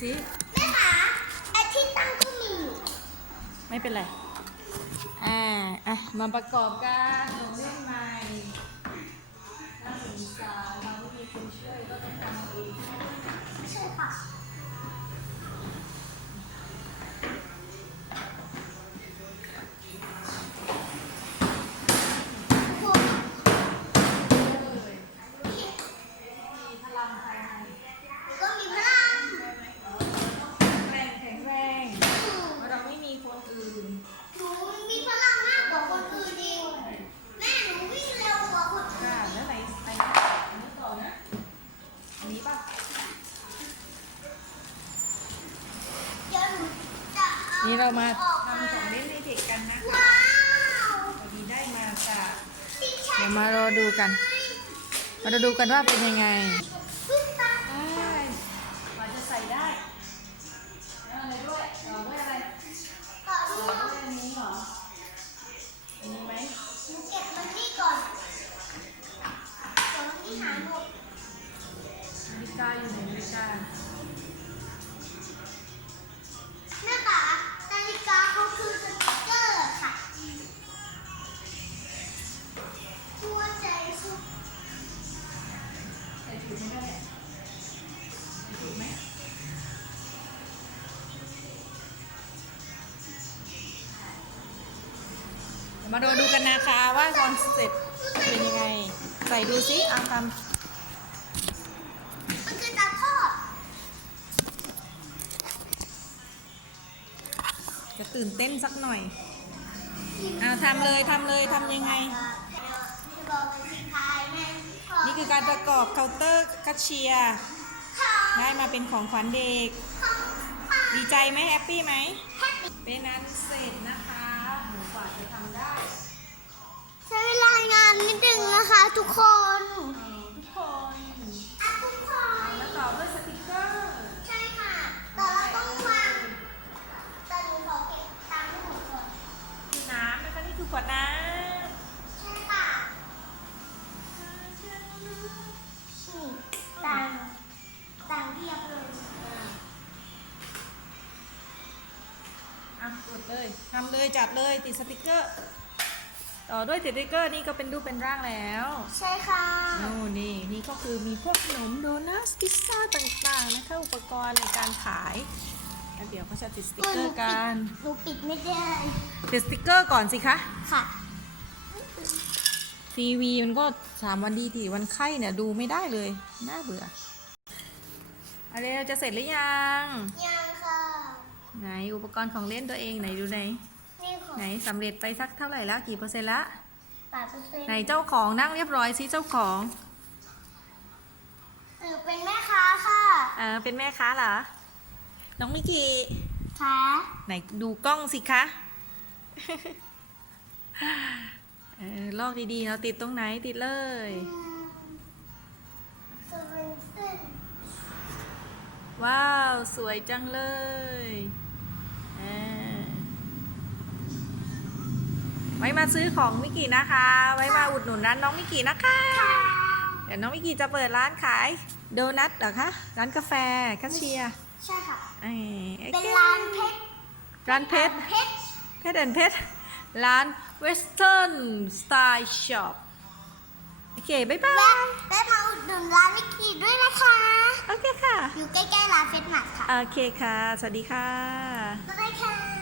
ซิแม่ขาไอ้ที่ตั้งก็มีอยู่ไม่เป็นไร อ่า อะ มาประกอบกันลงเล่นใหม่ถ้าสงสารเราไม่มีคนช่วยก็ต้องทำเอาเองใช่ค่ะ นี่เรามาออกทำของเล่นในเด็กกันนะคะว้าวพอดีได้มาจากที่ใช้เดี๋ยวมารอดูกัน มาดูกันว่าเป็นยังไงพึ่งตาได้เราจะใส่ได้แล้วอะไรด้วยต่อด้วยอะไรต่อต่ด้อวยด้วยอันนี้เหรออันนี้ไหมหนูเก็บมันนี่ก่อนเดี๋ยวมันนี่หายหมดนาฬิกาอยู่ไหนนาฬิกา มาดูดูกันนะคะว่าตอนเสร็จเป็นยังไง ใส่ดูซิเอาตามมันคือตาทอดจะตื่นเต้นสักหน่อยเอาทำเลยทำเลยทำยังไง นี่คือการประกอบเคาน์เตอร์คัชเชียร์ได้มาเป็นของขวัญเด็ก ดีใจไหมแฮปปี้ไหม เป็นนั้นเสร็จนะคะ กว่าจะทำได้ใช้เวลางานนิดนึงนะคะทุกคนเอ่อทุกคนอะทุกคน แล้วต่อด้วยสติกเกอร์ ใช่ค่ะ แต่เราต้องวางแต่หนูขอเก็บตังค์ให้หมดก่อน คือน้ำนะคะนี่คือขวดน้ใเลยทำเลยจัดเลยติดสติกเกอร์ต่อด้วยสติกเกอร์นี่ก็เป็นรูปเป็นร่างแล้วใช่ค่ะโน่นนี่นี่ก็คือมีพวกขนมโดนัทพิซซ่าต่างๆนะคะอุปกรณ์ในการขายแล้วเดี๋ยวเขาจะติดสติกเกอร์กันหนูปิดไม่ได้ติดสติกเกอร์ก่อนสิคะค่ะทีวีมันก็สามวันดีทีวันไข้เนี่ยดูไม่ได้เลย น่าเบื่ออะไรจะเสร็จหรือยังยังค่ะ ไหนอุปกรณ์ของเล่นตัวเองไหนดูไหนนี่ของไหนสำเร็จไปสักเท่าไหร่แล้วกี่เปอร์เซ็นต์ละปาดเปอร์เซ็นต์ไหนเจ้าของนั่งเรียบร้อยสิเจ้าของหรือเป็นแม่ค้าค่ะเออเป็นแม่ค้าเหรอน้องมิกกี้ค่ะไหนดูกล้องสิคะเออลอกดีๆเราติดตรงไหนติดเลยสวิงเส้นว้าว สวยจังเลยเออไว้มาซื้อของมิกกี้นะคะ ไว้มาอุดหนุนร้านน้องมิกกี้นะคะค่ะเดี๋ยวน้องมิกกี้จะเปิดร้านขายโดนัทเหรอคะ ร้านกาแฟแคชเชียร์ใช่ค่ะ เอ้ยโอเป็นคร้านเพชรร้านเพชร เพชรเพชรแอนเพชร ร้าน Western Style Shop โอเค บ๊ายบาและยและมาอุดหนุนร้านมิกกี้ด้วยนะคะ โอเคค่ะ อยู่ใกล้ๆร้านเฟสหนักค่ะ โอเคค่ะ สวัสดีค่ะ บ๊ายบายค่ะ